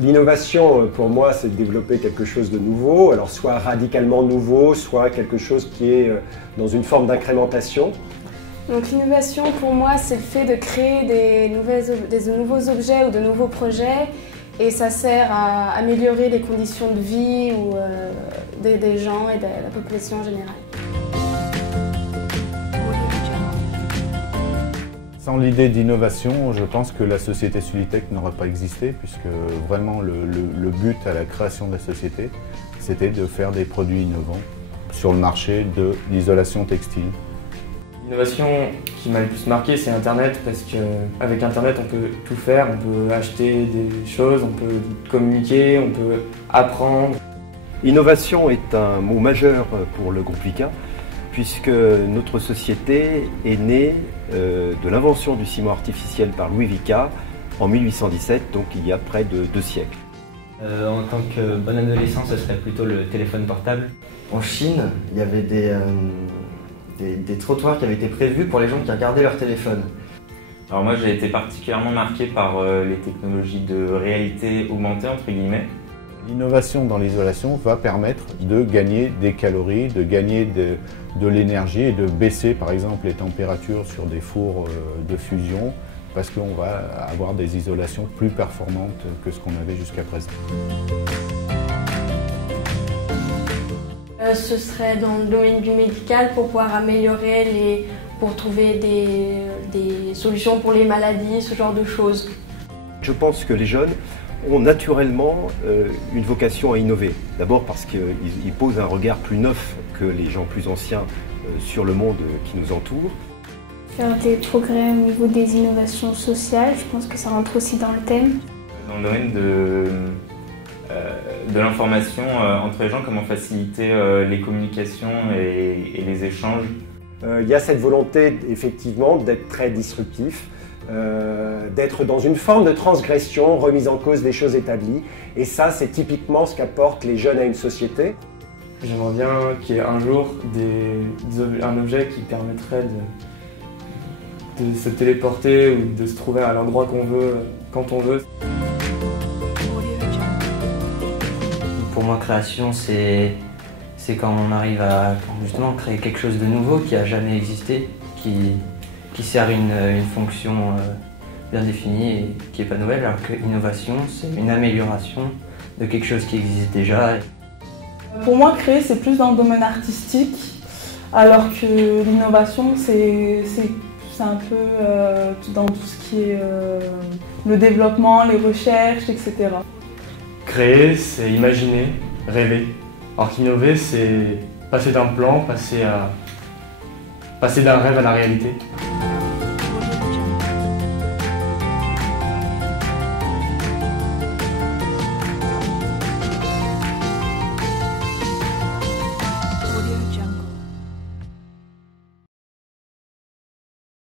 L'innovation, pour moi, c'est de développer quelque chose de nouveau, alors soit radicalement nouveau, soit quelque chose qui est dans une forme d'incrémentation. Donc l'innovation, pour moi, c'est le fait de créer des nouveaux objets ou de nouveaux projets, et ça sert à améliorer les conditions de vie ou, des gens et de la population en général. Sans l'idée d'innovation, je pense que la société Sulitech n'aurait pas existé, puisque vraiment le but à la création de la société, c'était de faire des produits innovants sur le marché de l'isolation textile. L'innovation qui m'a le plus marqué, c'est Internet, parce qu'avec Internet, on peut tout faire, on peut acheter des choses, on peut communiquer, on peut apprendre. Innovation est un mot majeur pour le groupe Vicat, puisque notre société est née de l'invention du ciment artificiel par Louis Vicat en 1817, donc il y a près de 2 siècles. En tant que bon adolescent, ce serait plutôt le téléphone portable. En Chine, il y avait des trottoirs qui avaient été prévus pour les gens qui regardaient leur téléphone. Alors moi, j'ai été particulièrement marqué par les technologies de réalité augmentée, entre guillemets. L'innovation dans l'isolation va permettre de gagner des calories, de gagner de l'énergie et de baisser par exemple les températures sur des fours de fusion, parce qu'on va avoir des isolations plus performantes que ce qu'on avait jusqu'à présent. Ce serait dans le domaine du médical pour pouvoir améliorer pour trouver des solutions pour les maladies, ce genre de choses. Je pense que les jeunes ont naturellement une vocation à innover. D'abord parce qu'ils posent un regard plus neuf que les gens plus anciens sur le monde qui nous entoure. Faire des progrès au niveau des innovations sociales, je pense que ça rentre aussi dans le thème. Dans le domaine de l'information entre les gens, comment faciliter les communications et les échanges. Il y a cette volonté effectivement d'être très disruptif, d'être dans une forme de transgression, remise en cause des choses établies. Et ça, c'est typiquement ce qu'apportent les jeunes à une société. J'aimerais bien qu'il y ait un jour un objet qui permettrait de se téléporter ou de se trouver à l'endroit qu'on veut, quand on veut. Pour moi, création, c'est quand on arrive à justement créer quelque chose de nouveau qui n'a jamais existé, qui sert une fonction bien définie et qui n'est pas nouvelle, alors que l'innovation, c'est une amélioration de quelque chose qui existe déjà. Pour moi, créer, c'est plus dans le domaine artistique, alors que l'innovation, c'est un peu dans tout ce qui est le développement, les recherches, etc. Créer, c'est imaginer, rêver. Alors qu'innover, c'est passer d'un plan, passer d'un rêve à la réalité.